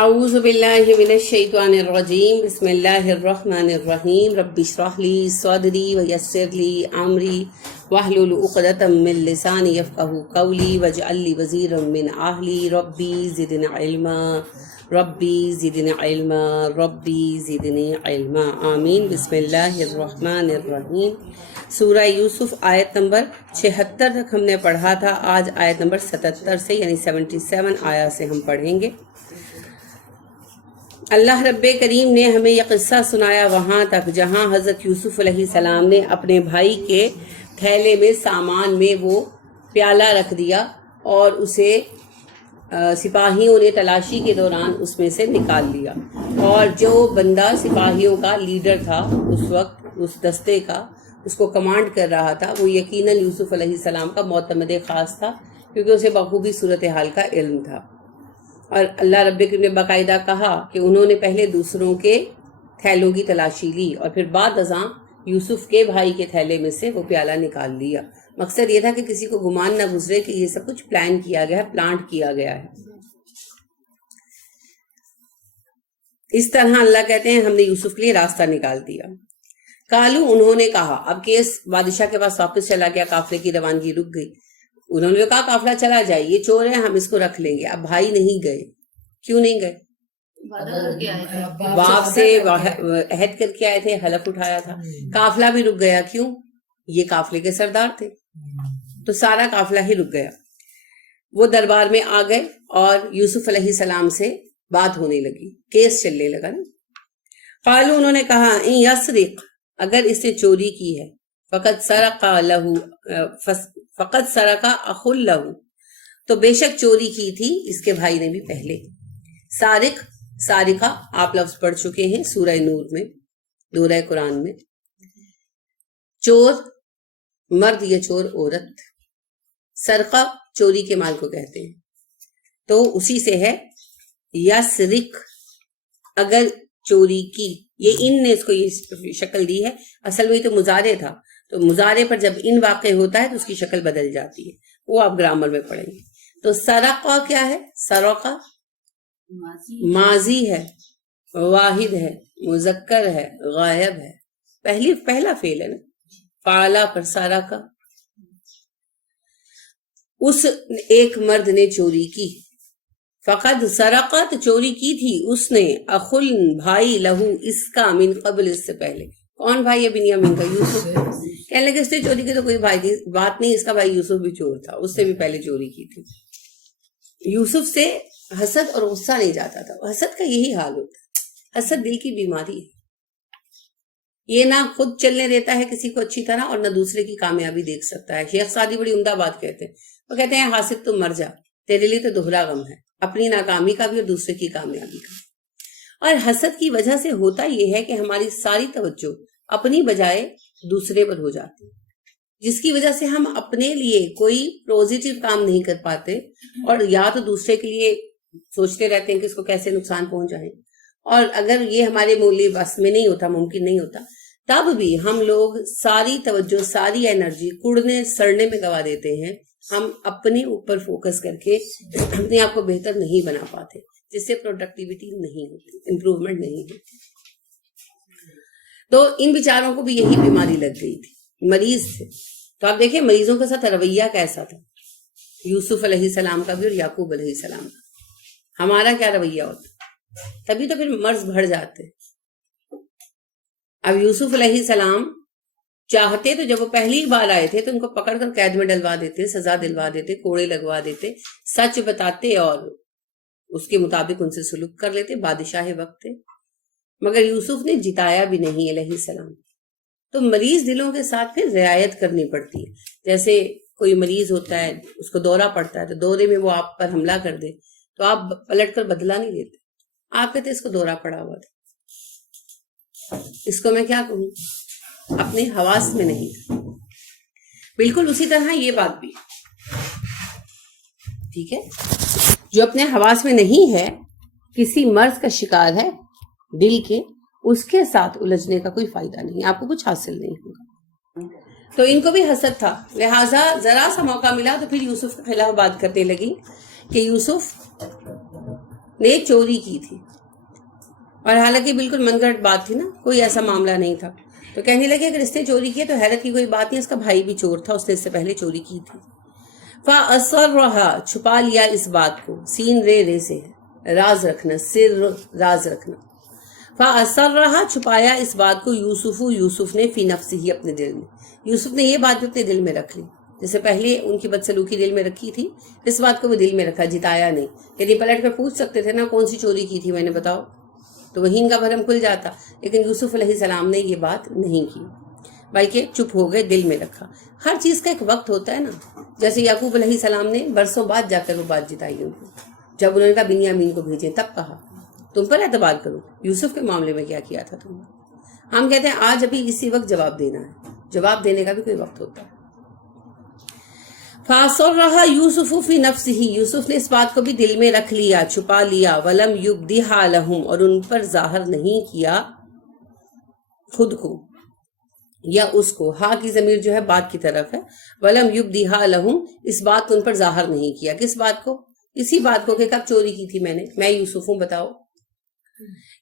اعوذ باللہ من الشیطان الرجیم بسم اللہ الرحمن الرحیم رب اشرح لی صدری ویسر لی امری واحلل عقدۃ من لسانی یفقہوا قولی واجعل لی وزیرا من اہلی ربی زدنی علما ربی زدنی علما ربی زدنی علما آمین۔ بسم اللہ الرحمن الرحیم۔ سورہ یوسف آیت نمبر 76 تک ہم نے پڑھا تھا، آج آیت نمبر 77 سے یعنی 77 آیات سے ہم پڑھیں گے۔ اللہ رب کریم نے ہمیں یہ قصہ سنایا وہاں تک جہاں حضرت یوسف علیہ السلام نے اپنے بھائی کے تھیلے میں سامان میں وہ پیالہ رکھ دیا اور اسے سپاہیوں نے تلاشی کے دوران اس میں سے نکال لیا، اور جو بندہ سپاہیوں کا لیڈر تھا اس وقت، اس دستے کا، اس کو کمانڈ کر رہا تھا، وہ یقیناً یوسف علیہ السلام کا معتمد خاص تھا، کیونکہ اسے بخوبی صورتحال کا علم تھا۔ اور اللہ رب کریم نے باقاعدہ کہا کہ انہوں نے پہلے دوسروں کے تھیلوں کی تلاشی لی اور پھر بعد ازاں یوسف کے بھائی کے تھیلے میں سے وہ پیالہ نکال لیا۔ مقصد یہ تھا کہ کسی کو گمان نہ گزرے کہ یہ سب کچھ پلان کیا گیا ہے، پلانٹ کیا گیا ہے۔ اس طرح اللہ کہتے ہیں ہم نے یوسف کے لیے راستہ نکال دیا۔ کالو، انہوں نے کہا، اب کیس بادشاہ کے پاس واپس چلا گیا، قافلے کی روانگی رک گئی۔ انہوں نے کہا قافلہ چلا جائے، یہ چور ہے، ہم اس کو رکھ لیں گے۔ اب بھائی نہیں گئے۔ کیوں نہیں گئے؟ باپ سے عہد کر کے آئے تھے، حلف اٹھایا تھا۔ قافلہ بھی رک گیا، کیوں؟ یہ قافلے کے سردار تھے، تو سارا قافلہ ہی رک گیا۔ وہ دربار میں آ گئے اور یوسف علیہ السلام سے بات ہونے لگی، کیس چلنے لگا نا۔ قالو، انہوں نے کہا، ان یسرق، اگر اس نے چوری کی ہے، فقط سرقہ اخ لہ، تو بے شک چوری کی تھی اس کے بھائی نے بھی پہلے۔ سارق، سارقہ آپ لفظ پڑھ چکے ہیں سورہ نور میں، دورہ قرآن میں۔ چور مرد یا چور عورت، سرقہ چوری کے مال کو کہتے ہیں، تو اسی سے ہے یسرق، اگر چوری کی۔ یہ ان نے اس کو یہ شکل دی ہے، اصل میں تو مضارع تھا، تو مضارع پر جب ان واقع ہوتا ہے تو اس کی شکل بدل جاتی ہے، وہ آپ گرامر میں پڑھیں گے۔ تو سرقہ کیا ہے؟ سرقہ ماضی ہے، واحد ہے، مذکر ہے، غائب ہے، پہلا فعل ہے نا، فعلا پر سرقہ۔ اس ایک مرد نے چوری کی، فقد سرقہ، تو چوری کی تھی اس نے، اخل بھائی، لہو اس کا، من قبل اس سے پہلے۔ کون بھائی ہے بنیامین کا؟ یوسف۔ کہنے لگے اس نے چوری کی تو کوئی بھائی بات نہیں، اس کا بھائی یوسف بھی چور تھا، اس سے بھی پہلے چوری کی تھی۔ یوسف سے حسد اور غصہ نہیں جاتا تھا، حسد کا یہی حال ہوتا ہے، حسد دل کی بیماری ہے، یہ نہ خود چلنے دیتا ہے کسی کو اچھی طرح اور نہ دوسرے کی کامیابی دیکھ سکتا ہے۔ شیخ سعدی بڑی عمدہ بات کہتے ہیں، وہ کہتے ہیں حاسد تو مر جا، تیرے لیے تو دوہرا غم ہے، اپنی ناکامی کا بھی اور دوسرے کی کامیابی کا۔ اور حسد کی وجہ سے ہوتا یہ ہے کہ ہماری ساری توجہ اپنی بجائے دوسرے پر ہو جاتی، جس کی وجہ سے ہم اپنے لیے کوئی پوزیٹیو کام نہیں کر پاتے، اور یا تو دوسرے کے لیے سوچتے رہتے ہیں کہ اس کو کیسے نقصان پہنچائیں، اور اگر یہ ہمارے مولی بس میں نہیں ہوتا، ممکن نہیں ہوتا، تب بھی ہم لوگ ساری توجہ، ساری انرجی کوڑنے سڑنے میں گوا دیتے ہیں۔ ہم اپنے اوپر فوکس کر کے اپنے آپ کو بہتر نہیں بنا پاتے، جس سے پروڈکٹیوٹی نہیں ہوتی، امپروومنٹ نہیں ہوتی۔ تو ان بیچاروں کو بھی یہی بیماری لگ گئی تھی، مریض تھے۔ تو آپ دیکھیں مریضوں کے ساتھ رویہ کیسا تھا، یوسف علیہ السلام کا بھی اور یعقوب علیہ السلام کا۔ ہمارا کیا رویہ ہوتا؟ تبھی تو پھر مرض بڑھ جاتے۔ اب یوسف علیہ السلام چاہتے تو جب وہ پہلی بار آئے تھے تو ان کو پکڑ کر قید میں ڈلوا دیتے، سزا دلوا دیتے، کوڑے لگوا دیتے، سچ بتاتے اور اس کے مطابق ان سے سلوک کر لیتے، بادشاہ وقت تھے۔ مگر یوسف نے جتایا بھی نہیں علیہ السلام۔ تو مریض دلوں کے ساتھ پھر رعایت کرنی پڑتی ہے۔ جیسے کوئی مریض ہوتا ہے، اس کو دورہ پڑتا ہے، تو دورے میں وہ آپ پر حملہ کر دے تو آپ پلٹ کر بدلہ نہیں لیتے، آپ کہتے اس کو دورہ پڑا ہوا تھا، اس کو میں کیا کہوں، اپنے حواس میں نہیں تھا۔ بالکل اسی طرح یہ بات بھی، ٹھیک ہے، جو اپنے حواس میں نہیں ہے، کسی مرض کا شکار ہے دل کے، اس کے ساتھ الجھنے کا کوئی فائدہ نہیں، آپ کو کچھ حاصل نہیں ہوگا۔ تو ان کو بھی حسد تھا، لہٰذا ذرا سا موقع ملا تو پھر یوسف کے خلاف بات کرنے لگی کہ یوسف نے چوری کی تھی، اور حالانکہ بالکل من گھڑت بات تھی نا، کوئی ایسا معاملہ نہیں تھا. تو کہنے لگے اگر اس نے چوری کی تو حیرت کی کوئی بات نہیں، اس کا بھائی بھی چور تھا، اس نے اس سے پہلے چوری کی تھی. فَأَصَرَّهَا چھپا لیا اس بات کو، سین رے سے راز رکھنا، سر راز رکھنا. فَأَصَرَّهَا چھپایا اس بات کو یوسف نے فی نفسہ اپنے دل میں. یوسف نے یہ بات بھی اپنے دل میں رکھ لی، جیسے پہلے ان کی بدسلوکی دل میں رکھی تھی، اس بات کو وہ دل میں رکھا، جتایا نہیں. یعنی پلٹ کر پوچھ سکتے تھے نا کون سی چوری کی تھی میں نے بتاؤ، تو وہیں ان کا بھرم کھل جاتا، لیکن یوسف علیہ السلام نے یہ بات نہیں کی، بلکہ چپ ہو گئے، دل میں رکھا. ہر چیز کا ایک وقت ہوتا ہے نا. جیسے یعقوب علیہ السلام نے برسوں بعد جا کر وہ بات جتائی ان کو، جب انہوں نے کہا بنیامین کو بھیجیں، تب کہا تم پر اعتبار کرو، یوسف کے معاملے میں کیا کیا تھا تم نے. ہم کہتے ہیں آج ابھی اسی وقت جواب دینا ہے، جواب دینے کا بھی کوئی وقت ہوتا ہے. فَأَصَرَّهَا يُوسُفُ فِي نَفْسِهِ یوسف نے اس بات کو بھی دل میں رکھ لیا، چھپا لیا. وَلَمْ يُبْدِهَا لَهُمْ اور ان پر ظاہر نہیں کیا خود کو یا اس کو. ہاں کی ضمیر جو ہے بات کی طرف ہے. وَلَمْ يُبْدِهَا لَهُمْ اس بات کو ان پر ظاہر نہیں کیا. کس بات کو؟ اسی بات کو کہ کب چوری کی تھی میں یوسف ہوں، بتاؤ.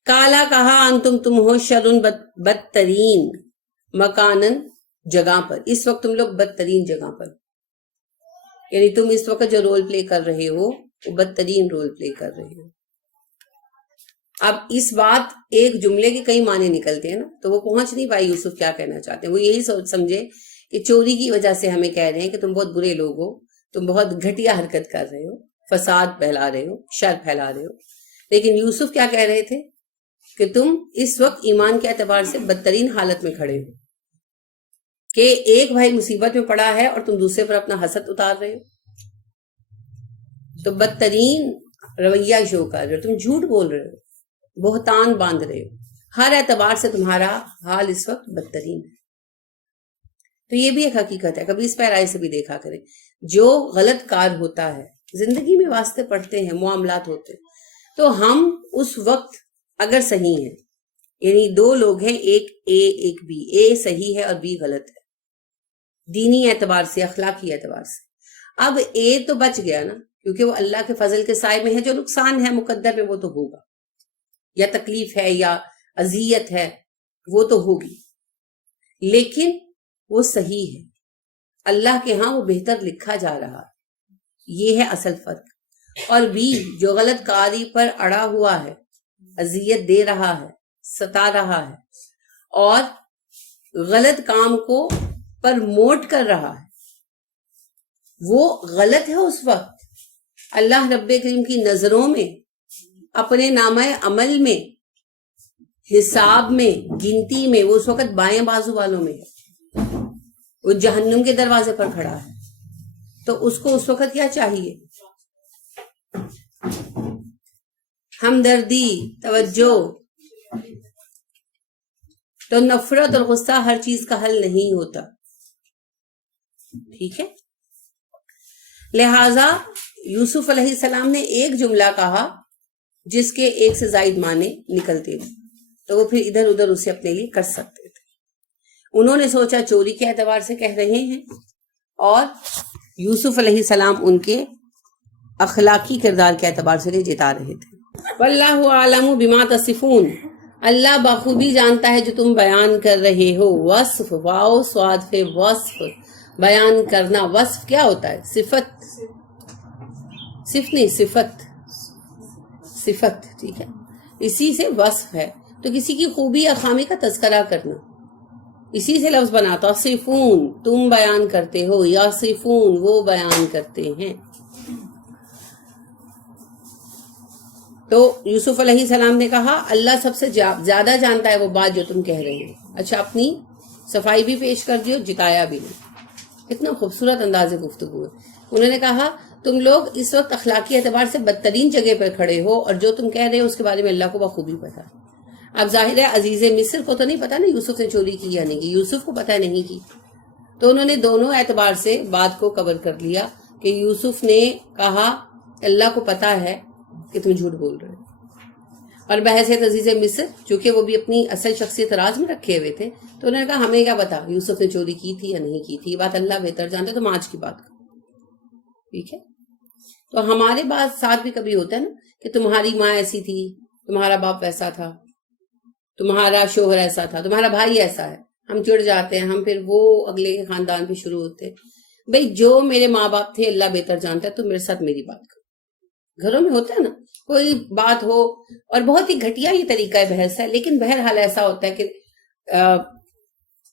کالا کہا انتم تم ہو شرن بدترین مکانن جگہ پر، اس وقت تم لوگ بدترین جگہ پر، یعنی تم اس وقت جو رول پلے کر رہے ہو وہ بدترین رول پلے کر رہے ہو. اب اس بات ایک جملے کے کئی معنی نکلتے ہیں نا، تو وہ پہنچ نہیں پائی یوسف کیا کہنا چاہتے ہیں. وہ یہی سوچ سمجھے کہ چوری کی وجہ سے ہمیں کہہ رہے ہیں کہ تم بہت برے لوگ ہو، تم بہت گھٹیا حرکت کر رہے ہو، فساد پھیلا رہے ہو، شر پھیلا رہے ہو. لیکن یوسف کیا کہہ رہے تھے کہ تم اس وقت ایمان کے اعتبار سے بدترین حالت میں کھڑے ہو، کہ ایک بھائی مصیبت میں پڑا ہے اور تم دوسرے پر اپنا حسد اتار رہے ہو، تو بدترین رویہ شو کر رہے ہو، تم جھوٹ بول رہے ہو، بہتان باندھ رہے ہو، ہر اعتبار سے تمہارا حال اس وقت بدترین ہے. تو یہ بھی ایک حقیقت ہے، کبھی اس پیرائے سے بھی دیکھا کریں. جو غلط کار ہوتا ہے، زندگی میں واسطے پڑتے ہیں، معاملات ہوتے ہیں، تو ہم اس وقت اگر صحیح ہیں، یعنی دو لوگ ہیں، ایک اے ایک بی، اے صحیح ہے اور بی غلط ہے دینی اعتبار سے، اخلاقی اعتبار سے. اب اے تو بچ گیا نا، کیونکہ وہ اللہ کے فضل کے سائے میں ہے. جو نقصان ہے مقدر میں وہ تو ہوگا، یا تکلیف ہے یا اذیت ہے وہ تو ہوگی، لیکن وہ صحیح ہے، اللہ کے ہاں وہ بہتر لکھا جا رہا. یہ ہے اصل فرق. اور بی جو غلط کاری پر اڑا ہوا ہے، اذیت دے رہا ہے، ستا رہا ہے، اور غلط کام کو پرموٹ کر رہا ہے، وہ غلط ہے. اس وقت اللہ رب کریم کی نظروں میں، اپنے نامہ عمل میں، حساب میں، گنتی میں، وہ اس وقت بائیں بازو والوں میں ہے، وہ جہنم کے دروازے پر کھڑا ہے. تو اس کو اس وقت کیا چاہیے؟ ہمدردی، توجہ. تو نفرت اور غصہ ہر چیز کا حل نہیں ہوتا، ٹھیک ہے. لہذا یوسف علیہ السلام نے ایک جملہ کہا جس کے ایک سے زائد معنی نکلتے تھے، تو وہ پھر ادھر ادھر اسے اپنے لیے کر سکتے تھے. انہوں نے سوچا چوری کے اعتبار سے کہہ رہے ہیں، اور یوسف علیہ السلام ان کے اخلاقی کردار کے اعتبار سے جتا رہے تھے. واللہ عالم بما تصفون اللہ بخوبی جانتا ہے جو تم بیان کر رہے ہو. وصف، واو سواد پہ وصف، بیان کرنا. وصف کیا ہوتا ہے؟ صفت، صفت نہیں، صفت، صفت، ٹھیک ہے. اسی سے وصف ہے. تو کسی کی خوبی یا خامی کا تذکرہ کرنا، اسی سے لفظ بنا. تصفون تم بیان کرتے ہو، یصفون وہ بیان کرتے ہیں. تو یوسف علیہ السلام نے کہا اللہ سب سے زیادہ جانتا ہے وہ بات جو تم کہہ رہے ہیں. اچھا، اپنی صفائی بھی پیش کر دیو، جتایا بھی نہیں. اتنا خوبصورت انداز گفتگو ہے. انہوں نے کہا تم لوگ اس وقت اخلاقی اعتبار سے بدترین جگہ پر کھڑے ہو، اور جو تم کہہ رہے ہو اس کے بارے میں اللہ کو بخوبی پتا. اب ظاہر ہے عزیز مصر کو تو نہیں پتا نا یوسف نے چوری کی یا نہیں کی، یوسف کو پتا نہیں کی. تو انہوں نے دونوں اعتبار سے بات کو کور کر لیا کہ یوسف نے کہا اللہ کو پتا ہے کہ تم جھوٹ بول رہے ہو، اور بحیثیت عزیز مصر چونکہ وہ بھی اپنی اصل شخصیت راز میں رکھے ہوئے تھے، تو انہوں نے کہا ہمیں کیا پتا یوسف نے چوری کی تھی یا نہیں کی تھی، یہ بات اللہ بہتر جانتے. تو آج کی بات ٹھیک ہے. تو ہمارے ساتھ بھی کبھی ہوتا ہے نا کہ تمہاری ماں ایسی تھی، تمہارا باپ ایسا تھا، تمہارا شوہر ایسا تھا، تمہارا بھائی ایسا ہے، ہم چڑ جاتے ہیں، ہم پھر وہ اگلے کے خاندان پہ شروع ہوتے ہیں. بھئی جو میرے ماں باپ تھے اللہ بہتر جانتا ہے، تو میرے ساتھ میری بات کرو. گھروں میں ہوتا ہے نا، کوئی بات ہو، اور بہت ہی گھٹیا یہ طریقہ بحث ہے، لیکن بہرحال ایسا ہوتا ہے کہ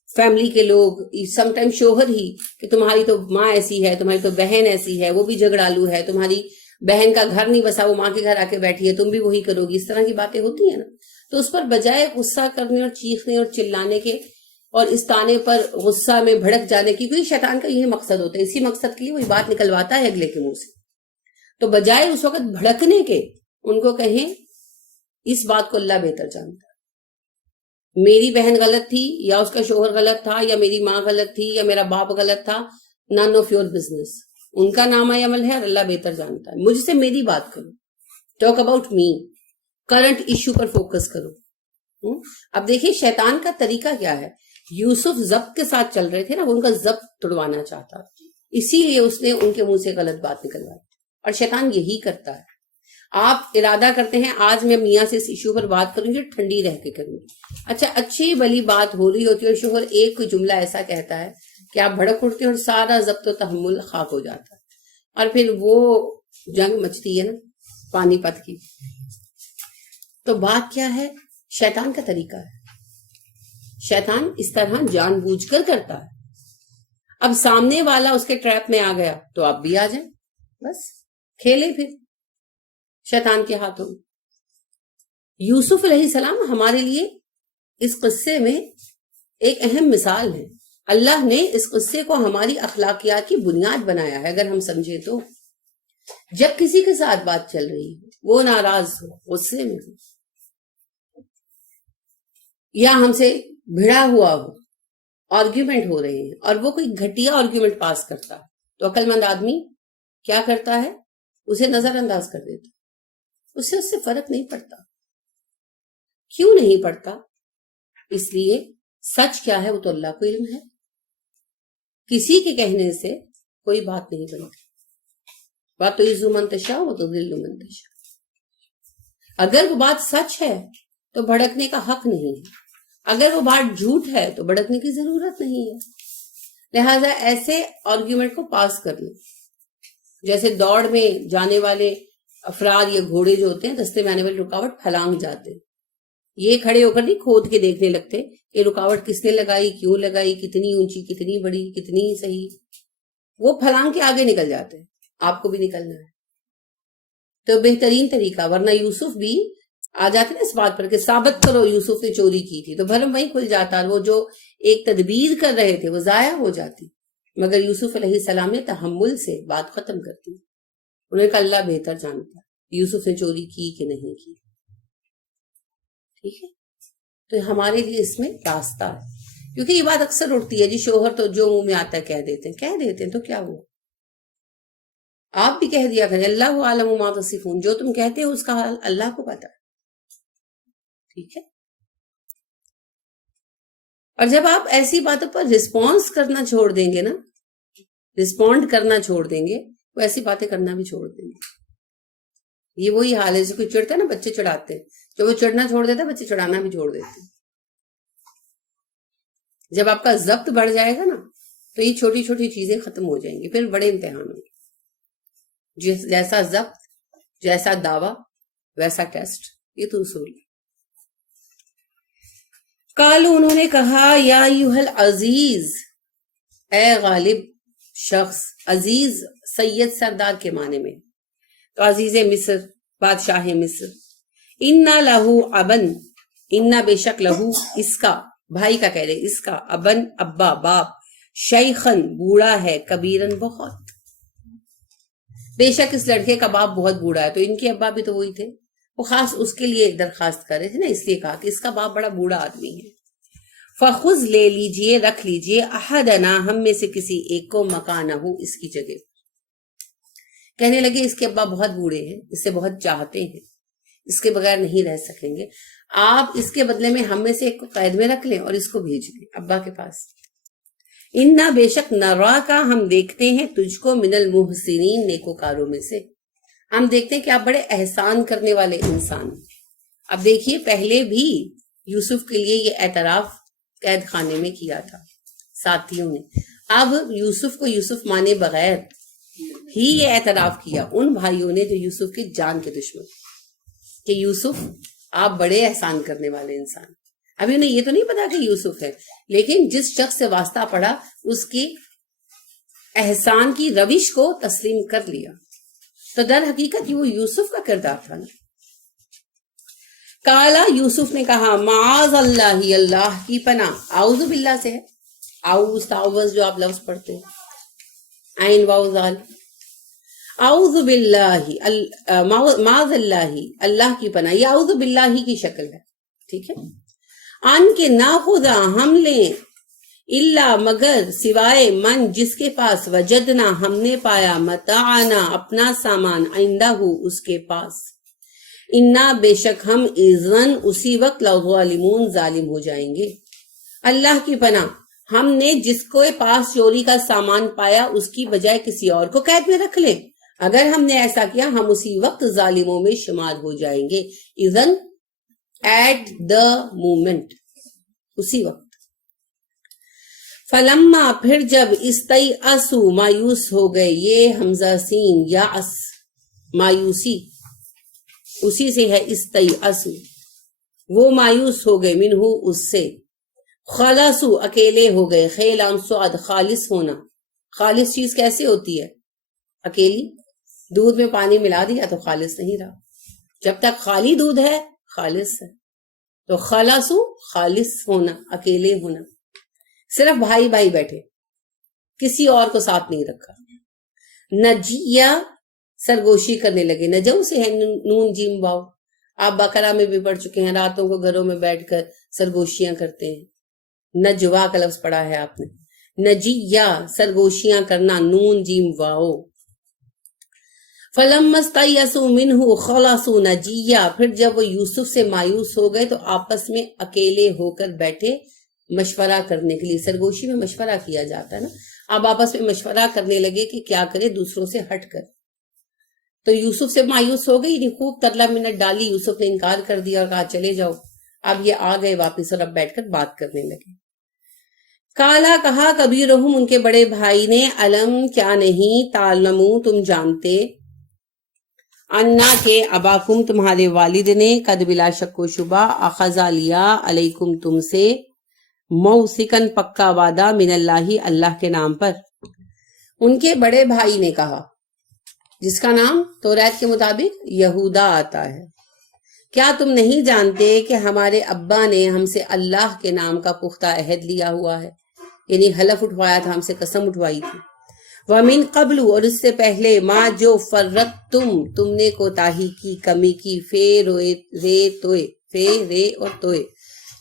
فیملی کے لوگ، سم ٹائم شوہر ہی، کہ تمہاری تو ماں ایسی ہے، تمہاری تو بہن ایسی ہے، وہ بھی جھگڑالو ہے، تمہاری بہن کا گھر نہیں بسا، وہ ماں کے گھر آ کے بیٹھی ہے، تم بھی وہی کرو گی. اس طرح کی باتیں ہوتی ہیں نا. تو اس پر بجائے غصہ کرنے اور چیخنے اور چلانے کے اور اس طانے پر غصہ میں بھڑک جانے کی، کیونکہ شیطان کا یہی مقصد ہوتا ہے، اسی مقصد کے لیے وہی بات نکلواتا ہے اگلے کے منہ سے. تو بجائے اس وقت بھڑکنے کے ان کو کہیں اس بات کو اللہ بہتر جانتا ہے. میری بہن غلط تھی یا اس کا شوہر غلط تھا یا میری ماں غلط تھی یا میرا باپ غلط تھا، none of your business. ان کا نام عمل ہے اور اللہ بہتر جانتا ہے. مجھ سے میری بات کرو، talk about me, current issue per focus کرو. اب دیکھیں شیطان کا طریقہ کیا ہے. یوسف ضبط کے ساتھ چل رہے تھے نا، وہ ان کا ضبط توڑوانا چاہتا، اسی لیے اس نے ان کے منہ سے غلط بات نکلوائی. اور شیطان یہی کرتا ہے. آپ ارادہ کرتے ہیں آج میں میاں سے اس ایشو پر بات کروں گی، ٹھنڈی رہ کے کروں گی. اچھا اچھی بلی بات ہو رہی ہوتی ہے اور شوہر ایک کوئی جملہ ایسا کہتا ہے کہ آپ بھڑک اٹھتے ہیں اور سارا ضبط و تحمل خاک ہو جاتا ہے، اور پھر وہ جنگ مچتی ہے نا پانی پت کی. تو بات کیا ہے؟ شیطان کا طریقہ ہے. شیطان اس طرح جان بوجھ کر کرتا ہے. اب سامنے والا اس کے ٹریپ میں آ گیا تو آپ بھی آ جائیں، بس کھیلے پھر شیطان کے ہاتھوں. یوسف علیہ السلام ہمارے لیے اس قصے میں ایک اہم مثال ہے. اللہ نے اس قصے کو ہماری اخلاقیات کی بنیاد بنایا ہے. اگر ہم سمجھے تو جب کسی کے ساتھ بات چل رہی ہو، وہ ناراض ہو، غصے میں ہو، یا ہم سے بھڑا ہوا ہو، آرگیومنٹ ہو رہے ہیں، اور وہ کوئی گھٹیا آرگیومنٹ پاس کرتا ہے، تو عقل مند آدمی کیا کرتا ہے؟ اسے نظر انداز کر دیتا. اس سے فرق نہیں پڑتا. کیوں نہیں پڑتا؟ اس لیے سچ کیا ہے وہ تو اللہ کو علم ہے. کسی کے کہنے سے کوئی بات نہیں بنتی. بات تو عزو منتشا وہ تو ذل منتشا. اگر وہ بات سچ ہے تو بھڑکنے کا حق نہیں ہے، اگر وہ بات جھوٹ ہے تو بھڑکنے کی ضرورت نہیں ہے. لہذا ایسے آرگیومنٹ کو پاس کر لیں. جیسے دوڑ میں جانے والے افراد یا گھوڑے جو ہوتے ہیں، رستے میں آنے والی رکاوٹ پھلانگ جاتے ہیں. یہ کھڑے ہو کر نہیں کھود کے دیکھنے لگتے کہ رکاوٹ کس نے لگائی، کیوں لگائی، کتنی اونچی، کتنی بڑی، کتنی صحیح. وہ پھلانگ کے آگے نکل جاتے ہیں. آپ کو بھی نکلنا ہے تو بہترین طریقہ، ورنہ یوسف بھی آ جاتے نا اس بات پر کہ ثابت کرو یوسف نے چوری کی تھی، تو بھرم وہیں کھل جاتا. وہ جو ایک تدبیر کر رہے تھے وہ ضائع ہو جاتی. مگر یوسف علیہ السلام نے تحمل سے بات ختم کر دی. انہوں نے کہا اللہ بہتر جانتا یوسف نے چوری کی کہ نہیں کی. ٹھیک ہے، تو ہمارے لیے اس میں راستہ ہے. کیونکہ یہ بات اکثر اٹھتی ہے جی شوہر تو جو منہ میں آتا ہے کہہ دیتے ہیں تو کیا ہوا؟ آپ بھی کہہ دیا کریں اللہ عالم ما تصفون، جو تم کہتے ہو اس کا حال اللہ کو پتا ہے. ٹھیک ہے. اور جب آپ ایسی باتوں پر رسپانس کرنا چھوڑ دیں گے نا، رسپونڈ کرنا چھوڑ دیں گے، وہ ایسی باتیں کرنا بھی چھوڑ دیں گے. یہ وہی حال ہے جو کوئی چڑھتا ہے نا، بچے چڑھاتے ہیں، جب وہ چڑھنا چھوڑ دیتا ہے بچے چڑھانا بھی چھوڑ دیتے ہیں. جب آپ کا ضبط بڑھ جائے گا نا تو یہ چھوٹی چھوٹی چیزیں ختم ہو جائیں گی، پھر بڑے امتحان ہوں گے. جیسا ضبط، جیسا دعویٰ، ویسا ٹیسٹ. یہ تو اصول ہے. قالو انہوں نے کہا یا ایھا العزیز، اے غالب شخص. عزیز سید سردار کے معنی میں، تو عزیز مصر، بادشاہ مصر. انا لہو ابن، انا بے شک لہو اس کا، بھائی کا کہہ رہے، اس کا، ابن ابا باپ، شیخن بوڑھا ہے، کبیرن بہت. بے شک اس لڑکے کا باپ بہت بوڑھا ہے. تو ان کے ابا بھی تو وہی تھے، وہ خاص اس کے لیے درخواست کر رہے تھے نا، اس لیے کہا کہ اس کا باپ بڑا بوڑھا آدمی ہے. فخذ لے لیجئے، رکھ لیجئے، احدنا ہم میں سے کسی ایک کو، مکانہ اس کی جگہ. کہنے لگے اس کے ابا بہت بوڑھے ہیں، اس سے بہت چاہتے ہیں، اس کے بغیر نہیں رہ سکیں گے، آپ اس کے بدلے میں ہم میں سے ایک کو قید میں رکھ لیں اور اس کو بھیج دیں ابا کے پاس. انا بے شک نراکا ہم دیکھتے ہیں تجھ کو، من المحسنین نیکوکاروں میں سے. ہم دیکھتے ہیں کہ آپ بڑے احسان کرنے والے انسان. اب دیکھیے پہلے بھی یوسف کے لیے یہ اعتراف قید خانے میں کیا تھا ساتھیوں نے. اب یوسف کو یوسف مانے بغیر ہی یہ اعتراف کیا ان بھائیوں نے جو یوسف کی جان کے دشمن، کہ یوسف آپ بڑے احسان کرنے والے انسان. ابھی انہیں یہ تو نہیں پتا کہ یوسف ہے، لیکن جس شخص سے واسطہ پڑا اس کی احسان کی روش کو تسلیم کر لیا. تو در حقیقت یہ وہ یوسف کا کردار تھا نا. کالا یوسف نے کہا معاذ اللہ، اللہ کی پناہ، اعوذ باللہ سے ہے، اعوذ تعوذ جو آپ لفظ پڑھتے ہیں، عین واو زال، اعوذ باللہ، معاذ اللہ، اللہ کی پناہ، یہ اعوذ باللہ کی شکل ہے. ٹھیک ہے. ان کے ناخذا ہم لیں، الا مگر سوائے من جس کے پاس، وجدنا ہم نے پایا، متاعنا اپنا سامان، عندہ اس کے پاس، انا بے شک ہم اذن اسی وقت لظالمون ظالم ہو جائیں گے. اللہ کی پناہ، ہم نے جس کو پاس چوری کا سامان پایا اس کی بجائے کسی اور کو قید میں رکھ لیں. اگر ہم نے ایسا کیا ہم اسی وقت ظالموں میں شمار ہو جائیں گے. اذن ایٹ دا مومنٹ، اسی وقت. فلما پھر جب، استیئسو مایوس ہو گئے، یہ حمزہ سین یا اس مایوسی اسی سے ہے، استیئسو وہ مایوس ہو گئے، منہ اس سے، خلصو اکیلے ہو گئے، خیلام سعد خالص ہونا. خالص چیز کیسے ہوتی ہے؟ اکیلی. دودھ میں پانی ملا دیا تو خالص نہیں رہا. جب تک خالی دودھ ہے خالص ہے. تو خلصو خالص ہونا، اکیلے ہونا. صرف بھائی بھائی بیٹھے، کسی اور کو ساتھ نہیں رکھا. نجیہ سرگوشی کرنے لگے، نجو سے ہے نون جیم واو. آپ بقرہ میں بھی پڑھ چکے ہیں، راتوں کو گھروں میں بیٹھ کر سرگوشیاں کرتے ہیں. نجوا کا لفظ پڑھا ہے آپ نے. نجیہ سرگوشیاں کرنا، نون جیم واو. فلما استیئسوا منہ خلصوا نجیہ پھر جب وہ یوسف سے مایوس ہو گئے تو آپس میں اکیلے ہو کر بیٹھے مشورہ کرنے کے لیے. سرگوشی میں مشورہ کیا جاتا ہے نا. اب آپس میں مشورہ کرنے لگے کہ کیا کرے دوسروں سے ہٹ کر. تو یوسف سے مایوس ہو گئی، یعنی خوب ترلا منت ڈالی. یوسف نے انکار کر دیا اور کہا چلے جاؤ. اب یہ آ گئے واپس اور اب بیٹھ کر بات کرنے لگے. کالا کہا کبیرہم ان کے بڑے بھائی نے، علم کیا نہیں، تعلمو تم جانتے، انا کے اباکم تمہارے والد نے، قد بلا شک و شبہ، اخذا لیا، علیکم تم سے، موثقاً پکا وعدہ، من اللہ اللہ کے نام پر. ان کے بڑے بھائی نے کہا، جس کا نام توریت کے مطابق یہودا آتا ہے، کیا تم نہیں جانتے کہ ہمارے ابا نے ہم سے اللہ کے نام کا پختہ عہد لیا ہوا ہے، یعنی حلف اٹھوایا تھا، ہم سے قسم اٹھوائی تھی. وَمِن قبل اور اس سے پہلے، ما جو فرطتم تم نے کوتاہی کی، کمی کی، فے رے اور توئے.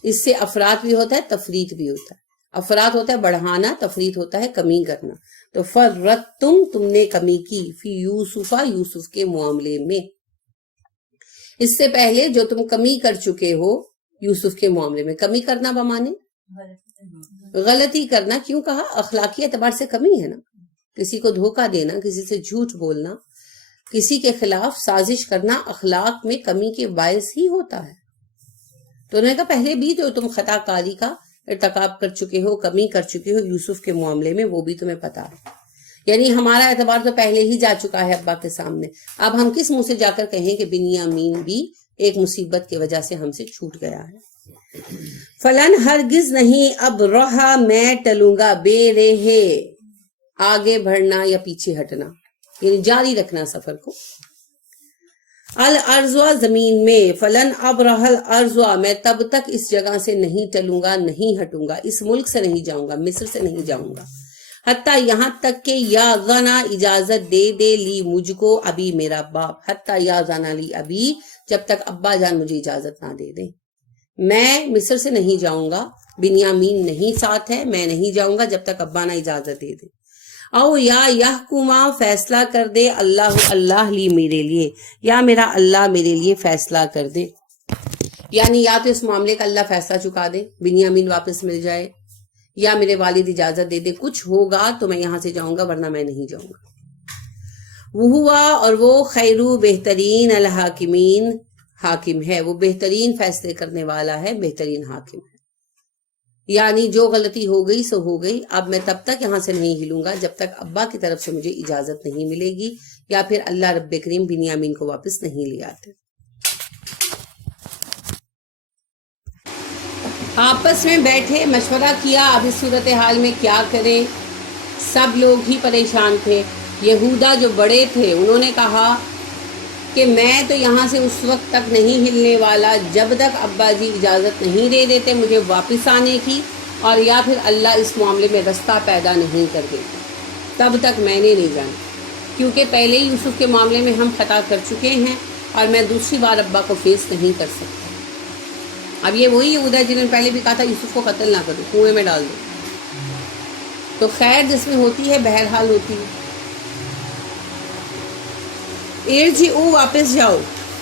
اس سے افراد بھی ہوتا ہے، تفریط بھی ہوتا ہے. افراد ہوتا ہے بڑھانا، تفریط ہوتا ہے کمی کرنا. تو فرطتم تم نے کمی کی، فی یوسفا یوسف کے معاملے میں، اس سے پہلے جو تم کمی کر چکے ہو یوسف کے معاملے میں. کمی کرنا بمانے غلطی کرنا. کیوں کہا؟ اخلاقی اعتبار سے کمی ہے نا. کسی کو دھوکہ دینا، کسی سے جھوٹ بولنا، کسی کے خلاف سازش کرنا اخلاق میں کمی کے باعث ہی ہوتا ہے. تو انہوں نے کہا پہلے بھی جو تم خطا کاری کا ارتکاب کر چکے ہو، کمی کر چکے ہو یوسف کے معاملے میں، وہ بھی تمہیں پتا ہے. یعنی ہمارا اعتبار تو پہلے ہی جا چکا ہے ابا کے سامنے. اب ہم کس منہ سے جا کر کہیں کہ بنیامین بھی ایک مصیبت کی وجہ سے ہم سے چھوٹ گیا ہے. فلن ہرگز نہیں، اب رہا میں ٹلوں گا، بے رہے آگے بڑھنا یا پیچھے ہٹنا، یعنی جاری رکھنا سفر کو. الارض زمین میں، فلن اب رہل ارض میں تب تک اس جگہ سے نہیں ٹلوں گا، نہیں ہٹوں گا، اس ملک سے نہیں جاؤں گا، مصر سے نہیں جاؤں گا، حتیٰ یہاں تک کہ یا غنا اجازت دے دے لی مجھ کو ابھی میرا باپ، حتیٰ یا غنا لی ابھی جب تک ابا جان مجھے اجازت نہ دے دیں. میں مصر سے نہیں جاؤں گا، بنیامین نہیں ساتھ ہے، میں نہیں جاؤں گا جب تک ابا نہ اجازت دے دے. او یا یحکما فیصلہ کر دے، اللہ لی میرے لیے، یا میرا اللہ میرے لیے فیصلہ کر دے. یعنی یا تو اس معاملے کا اللہ فیصلہ چکا دے، بنیامین واپس مل جائے، یا میرے والد اجازت دے دے. کچھ ہوگا تو میں یہاں سے جاؤں گا، ورنہ میں نہیں جاؤں گا. ہوا اور وہ خیرو بہترین الحاکمین حاکم ہے، وہ بہترین فیصلے کرنے والا ہے، بہترین حاکم ہے. یعنی جو غلطی ہو گئی سو ہو گئی، اب میں تب تک یہاں سے نہیں ہلوں گا جب تک ابا کی طرف سے مجھے اجازت نہیں ملے گی یا پھر اللہ رب کریم بنیامین کو واپس نہیں لے آتے. آپس میں بیٹھے مشورہ کیا اب اس صورتحال میں کیا کریں. سب لوگ ہی پریشان تھے. یہودا جو بڑے تھے انہوں نے کہا کہ میں تو یہاں سے اس وقت تک نہیں ہلنے والا جب تک ابا جی اجازت نہیں دے دیتے مجھے واپس آنے کی، اور یا پھر اللہ اس معاملے میں رستہ پیدا نہیں کر دیتا تب تک میں نے نہیں جانا، کیونکہ پہلے ہی یوسف کے معاملے میں ہم خطا کر چکے ہیں اور میں دوسری بار ابا کو فیس نہیں کر سکتا. اب یہ وہی یہودا جنہوں نے پہلے بھی کہا تھا یوسف کو قتل نہ کرو، کنویں میں ڈال دو. تو خیر جس میں ہوتی ہے بہرحال ہوتی ہے. ارجعوا واپس جاؤ،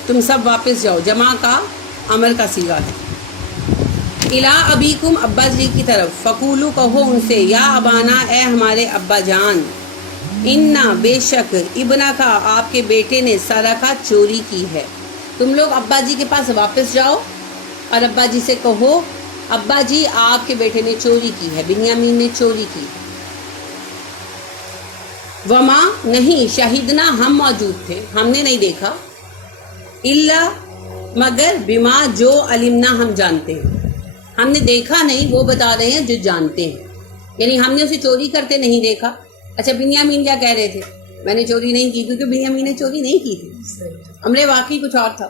تم سب واپس جاؤ، جمع کا امر کا صیغہ ہے. الا ابیکم ابا جی کی طرف، فقولو کہو ان سے، یا ابانا اے ہمارے ابا جان، انا بے شک ابنا کا آپ کے بیٹے نے سرقہ چوری کی ہے. تم لوگ ابا جی کے پاس واپس جاؤ اور ابا جی سے کہو ابا جی آپ کے بیٹے نے چوری کی ہے، بنیامین نے چوری کی ہے. وما نہیں شہیدنا ہم موجود تھے، ہم نے نہیں دیکھا، الا مگر بما جو علمنا ہم جانتے ہیں، ہم نے دیکھا نہیں وہ بتا رہے ہیں جو جانتے ہیں، یعنی ہم نے اسے چوری کرتے نہیں دیکھا. اچھا بنیامین کیا کہہ رہے تھے؟ میں نے چوری نہیں کی، کیونکہ بنیامین نے چوری نہیں کی تھی، امر واقعی کچھ اور تھا.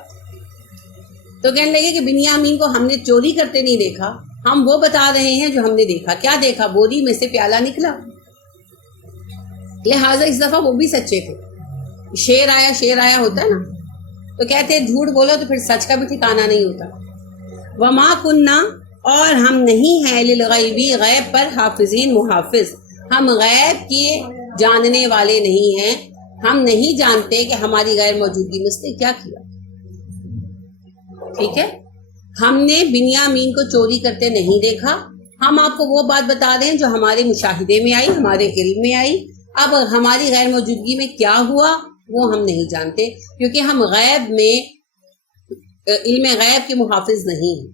تو کہنے لگے کہ بنیامین کو ہم نے چوری کرتے نہیں دیکھا، ہم وہ بتا رہے ہیں جو ہم نے دیکھا. کیا دیکھا؟ بوری میں سے پیالہ نکلا. لہٰذا اس دفعہ وہ بھی سچے تھے. شیر آیا ہوتا ہے نا، تو کہتے ہیں جھوٹ بولو تو پھر سچ کا بھی ٹھکانہ نہیں ہوتا. وما کننا اور ہم نہیں ہیں للغیبی غیب پر حافظین محافظ، ہم غیب کے جاننے والے نہیں ہیں، ہم نہیں جانتے کہ ہماری غیر موجودگی میں اس نے کیا کیا. ٹھیک ہے، ہم نے بنیامین کو چوری کرتے نہیں دیکھا، ہم آپ کو وہ بات بتا رہے ہیں جو ہمارے مشاہدے میں آئی، ہمارے علم میں آئی. اب ہماری غیر موجودگی میں کیا ہوا وہ ہم نہیں جانتے، کیونکہ ہم غیب میں علم غیب کے محافظ نہیں ہیں،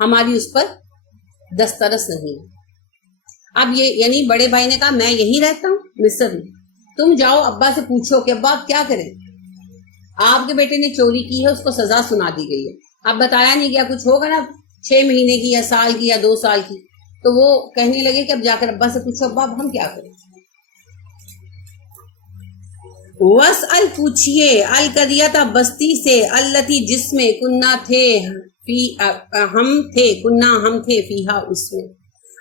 ہماری اس پر دسترس نہیں. اب یہ یعنی بڑے بھائی نے کہا میں یہیں رہتا ہوں مصر میں، تم جاؤ ابا سے پوچھو کہ ابا آپ کیا کریں، آپ کے بیٹے نے چوری کی ہے، اس کو سزا سنا دی گئی ہے. اب بتایا نہیں گیا، کچھ ہوگا نا 6 مہینے کی یا سال کی یا 2 سال کی. تو وہ کہنے لگے کہ اب جا کر ابا سے پوچھو ابا اب ہم کیا کریں. وَاسْأَلْ پوچھئے القریۃ بستی سے، التی جس میں کننا تھے ہم تھے فیہا اس میں.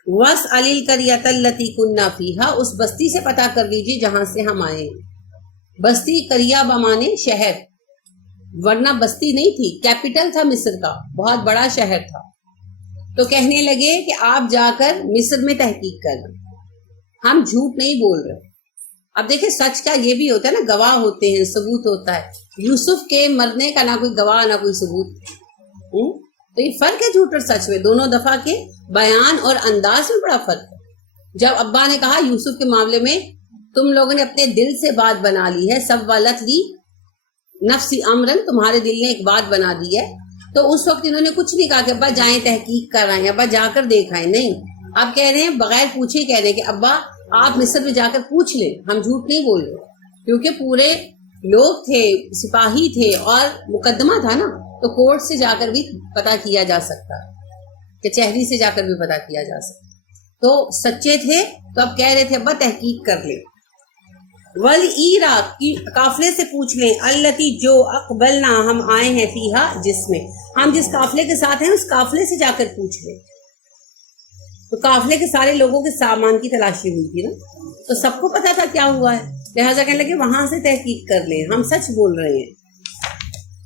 وَاسْأَلِ القریۃ التی کننا فیہا، اس بستی سے پتہ کر لیجیے جہاں سے ہم آئے. بستی قریہ بمانے شہر، ورنہ بستی نہیں تھی، کیپٹل تھا مصر کا، بہت بڑا شہر تھا. تو کہنے لگے کہ آپ جا کر مصر میں تحقیق کریں، ہم جھوٹ نہیں بول رہے. اب دیکھیں سچ کا یہ بھی ہوتا ہے نا، گواہ ہوتے ہیں، ثبوت ہوتا ہے. یوسف کے مرنے کا نہ کوئی گواہ نہ کوئی ثبوت. تو یہ فرق ہے جھوٹ اور سچ میں، دونوں دفعہ کے بیان اور انداز میں بڑا فرق ہے. جب ابا نے کہا یوسف کے معاملے میں تم لوگوں نے اپنے دل سے بات بنا لی ہے، سولت لی نفسی امرن، تمہارے دل نے ایک بات بنا دی ہے، تو اس وقت انہوں نے کچھ نہیں کہا کہ ابا جائیں تحقیق کر آئیں، ابا جا کر دیکھ آئیں. نہیں، اب کہہ رہے ہیں بغیر پوچھے کہہ رہے ہیں کہ ابا آپ مصر میں جا کر پوچھ لیں، ہم جھوٹ نہیں بول رہے. کیونکہ پورے لوگ تھے، سپاہی تھے اور مقدمہ تھا نا، تو کورٹ سے جا کر بھی پتہ کیا جا سکتا، کچہری سے جا کر بھی پتہ کیا جا سکتا. تو سچے تھے، تو اب کہہ رہے تھے ابا تحقیق کر لیں. وَالْإِيرَا کی قافلے سے پوچھ لیں، التی جو اقبلنا ہم آئے ہیں فیہا جس میں، ہم جس قافلے کے ساتھ ہیں اس قافلے سے جا کر پوچھ لیں. تو قافلے کے سارے لوگوں کے سامان کی تلاشی ہوئی تھی نا، تو سب کو پتا تھا کیا ہوا ہے، لہٰذا کہنے لگے وہاں سے تحقیق کر لیں، ہم سچ بول رہے ہیں.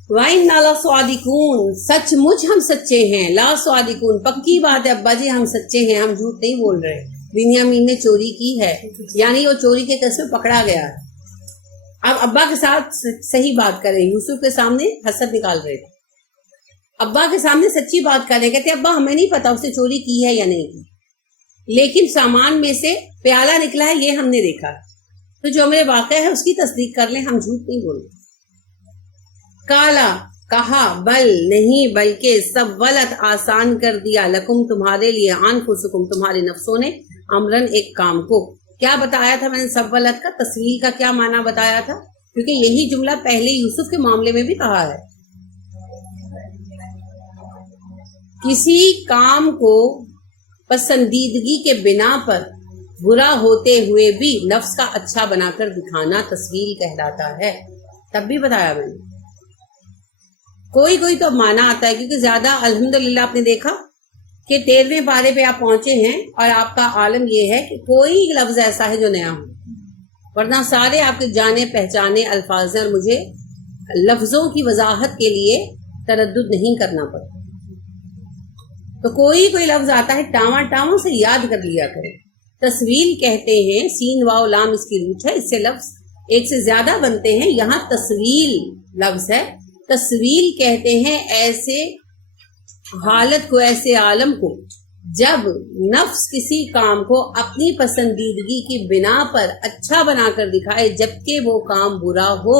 وَإِنَّا لَصَادِقُونَ، سچ مجھ ہم سچے ہیں، لا صادقون پکی بات ہے ابا جی ہم سچے ہیں، ہم جھوٹ نہیں بول رہے. بنیامین نے چوری کی ہے، یعنی وہ چوری کے کیس میں پکڑا گیا ہے. اب ابا کے ساتھ صحیح بات کریں، یوسف کے سامنے حسد نکال رہے تھے، ابا کے سامنے سچی بات کریں، کہتے ابا ہمیں نہیں پتا اسے چوری کی ہے یا نہیں کی، لیکن سامان میں سے پیالہ نکلا ہے یہ ہم نے دیکھا. تو جو میرے واقع ہے اس کی تصدیق کر لیں, ہم جھوٹ نہیں بولتے. کالا کہا, بل نہیں بلکہ سولت آسان کر دیا, لکم تمہارے لیے, انفسکم تمہارے نفسوں نے, امرن ایک کام کو. کیا بتایا تھا میں نے سولت کا, تسویل کا کیا معنی بتایا تھا, کیونکہ یہی جملہ پہلے یوسف کے معاملے میں بھی کہا ہے. کسی کام کو پسندیدگی کے بنا پر برا ہوتے ہوئے بھی نفس کا اچھا بنا کر دکھانا تسویل کہلاتا ہے. تب بھی بتایا میں نے. کوئی کوئی تو معنی آتا ہے, کیونکہ زیادہ الحمدللہ آپ نے دیکھا کہ 13ویں پارے پہ آپ پہنچے ہیں اور آپ کا عالم یہ ہے کہ کوئی لفظ ایسا ہے جو نیا ہو, ورنہ سارے آپ کے جانے پہچانے الفاظ ہیں اور مجھے لفظوں کی وضاحت کے لیے تردد نہیں کرنا پڑتا. تو کوئی کوئی لفظ آتا ہے ٹاواں ٹاواں سے یاد کر لیا کرے. تسویل کہتے ہیں, سین واو لام اس کی روٹ ہے, اس سے لفظ ایک سے زیادہ بنتے ہیں, یہاں تسویل لفظ ہے. تسویل کہتے ہیں ایسے حالت کو, ایسے عالم کو جب نفس کسی کام کو اپنی پسندیدگی کی بنا پر اچھا بنا کر دکھائے جبکہ وہ کام برا ہو.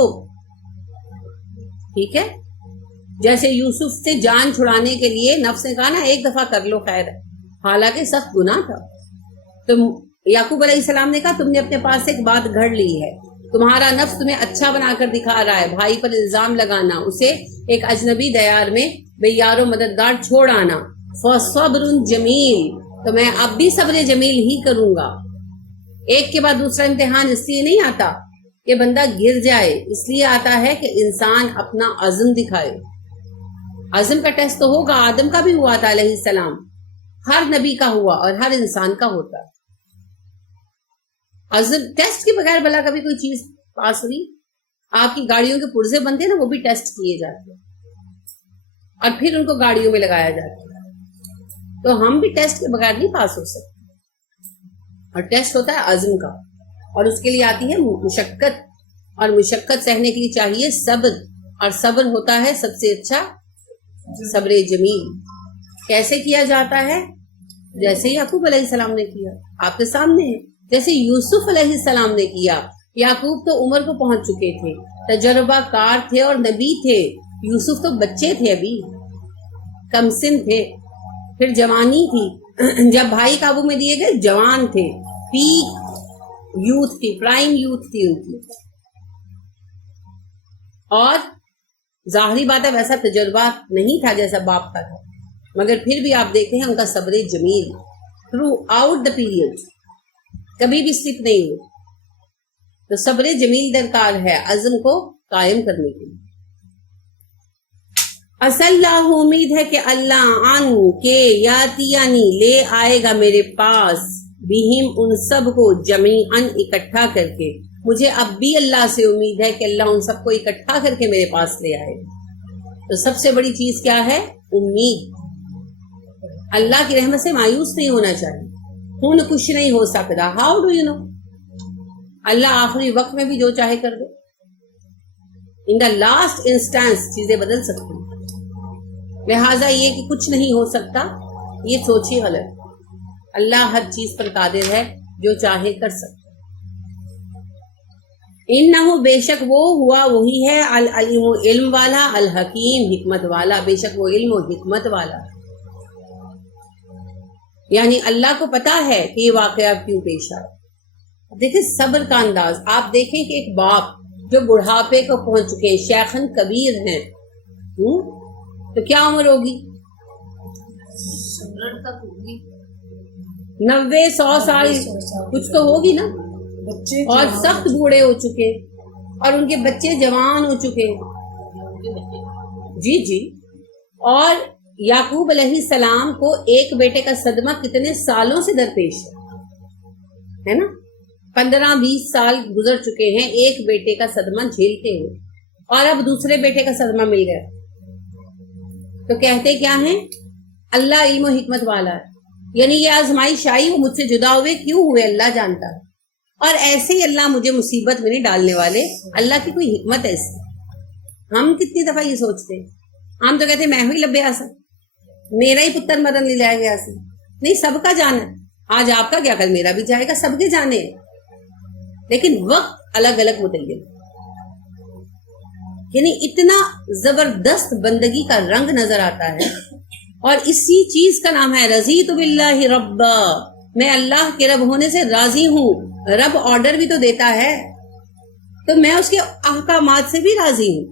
ٹھیک ہے, جیسے یوسف سے جان چھڑانے کے لیے نفس نے کہا نا ایک دفعہ کر لو خیر ہے, حالانکہ سخت گناہ تھا. تو یعقوب علیہ السلام نے کہا تم نے اپنے پاس ایک بات گھڑ لی ہے, تمہارا نفس تمہیں اچھا بنا کر دکھا رہا ہے, بھائی پر الزام لگانا, اسے ایک اجنبی دیار میں بے یار و مددگار چھوڑ آنا. فصبر جمیل, تو میں اب بھی صبر جمیل ہی کروں گا. ایک کے بعد دوسرا امتحان اس لیے نہیں آتا کہ بندہ گر جائے, اس لیے آتا ہے کہ انسان اپنا عزم دکھائے. عزم کا ٹیسٹ تو ہوگا, آدم کا بھی ہوا تھا علیہ السلام, ہر نبی کا ہوا اور ہر انسان کا ہوتا ہے. عزم ٹیسٹ کے بغیر بلا کبھی کوئی چیز پاس ہوئی؟ آپ کی گاڑیوں کے پرزے بنتے ہیں نا, وہ بھی ٹیسٹ کیے جاتے ہیں اور پھر ان کو گاڑیوں میں لگایا جاتا ہے. تو ہم بھی ٹیسٹ کے بغیر نہیں پاس ہو سکتے, اور ٹیسٹ ہوتا ہے عزم کا, اور اس کے لیے آتی ہے مشقت, اور مشقت سہنے کے لیے چاہیے صبر, اور صبر ہوتا ہے سب سے اچھا صبر جمیل. کیسے کیا جاتا ہے؟ جیسے یعقوب علیہ السلام نے کیا, آپ کے سامنے ہے. جیسے یوسف علیہ السلام نے کیا. یعقوب تو عمر کو پہنچ چکے تھے, تجربہ کار تھے اور نبی تھے. یوسف تو بچے تھے, ابھی کم سن تھے, پھر جوانی تھی, جب بھائی قابو میں دیے گئے جوان تھے, پیک یوتھ تھی, پرائم یوتھ تھی ان کی. اور ظاہری بات ہے ویسا تجربہ نہیں تھا جیسا باپ کا تھا, مگر پھر بھی آپ دیکھتے ہیں ان کا صبر جمیل تھرو آؤٹ دا پیریڈ کبھی بھی سلپ نہیں ہو. تو صبر جمیل درکار ہے عزم کو قائم کرنے کے لیے. اللہ امید ہے کہ اللہ ان کے یاتیانی لے آئے گا میرے پاس, بہم ان سب کو جمیعاً اکٹھا کر کے. مجھے اب بھی اللہ سے امید ہے کہ اللہ ان سب کو اکٹھا کر کے میرے پاس لے آئے. تو سب سے بڑی چیز کیا ہے؟ امید. اللہ کی رحمت سے مایوس نہیں ہونا چاہیے. خون کچھ نہیں ہو سکتا. How do you know? اللہ آخری وقت میں بھی جو چاہے کر دے. ان دا لاسٹ انسٹانس چیزیں بدل سکتی ہیں. لہٰذا یہ کہ کچھ نہیں ہو سکتا, یہ سوچی غلط. اللہ ہر چیز پر قادر ہے, جو چاہے کر سکتا. انہو بے شک وہ ہوا وہی ہے, العلیم علم والا, الحکیم حکمت والا. بے شک وہ علم و حکمت والا, یعنی اللہ کو پتا ہے کہ یہ واقعہ کیوں پیش آیا. دیکھیں صبر کا انداز. آپ دیکھیں کہ ایک باپ جو بڑھاپے کو پہنچ چکے ہیں, شیخن کبیر ہیں, تو کیا عمر ہوگی؟ 90-100 سال کچھ تو ہوگی نا, اور سخت بوڑھے ہو چکے, اور ان کے بچے جوان ہو چکے. جی جی. اور یعقوب علیہ السلام کو ایک بیٹے کا صدمہ کتنے سالوں سے درپیش ہے نا, 15-20 سال گزر چکے ہیں ایک بیٹے کا صدمہ جھیلتے ہوئے, اور اب دوسرے بیٹے کا صدمہ مل گیا. تو کہتے کیا ہیں؟ اللہ علم و حکمت والا ہے. یعنی یہ آزمائش آئی, وہ مجھ سے جدا ہوئے, کیوں ہوئے اللہ جانتا ہے. اور ایسے ہی اللہ مجھے مصیبت میں نہیں ڈالنے والے, اللہ کی کوئی حکمت ہے اس میں. ہم کتنی دفعہ یہ سوچتے ہیں, ہم تو کہتے ہیں میں ہوئی لبے آسا, میرا ہی پتر مدن لے جائے گا. نہیں, سب کا جانا. آج آپ کا کیا کل میرا بھی جائے گا, سب کے جانے. لیکن وقت الگ الگ متعین. یعنی اتنا زبردست بندگی کا رنگ نظر آتا ہے. اور اسی چیز کا نام ہے رضیت باللہ ربا، میں اللہ کے رب ہونے سے راضی ہوں. رب آرڈر بھی تو دیتا ہے، تو میں اس کے احکامات سے بھی راضی ہوں.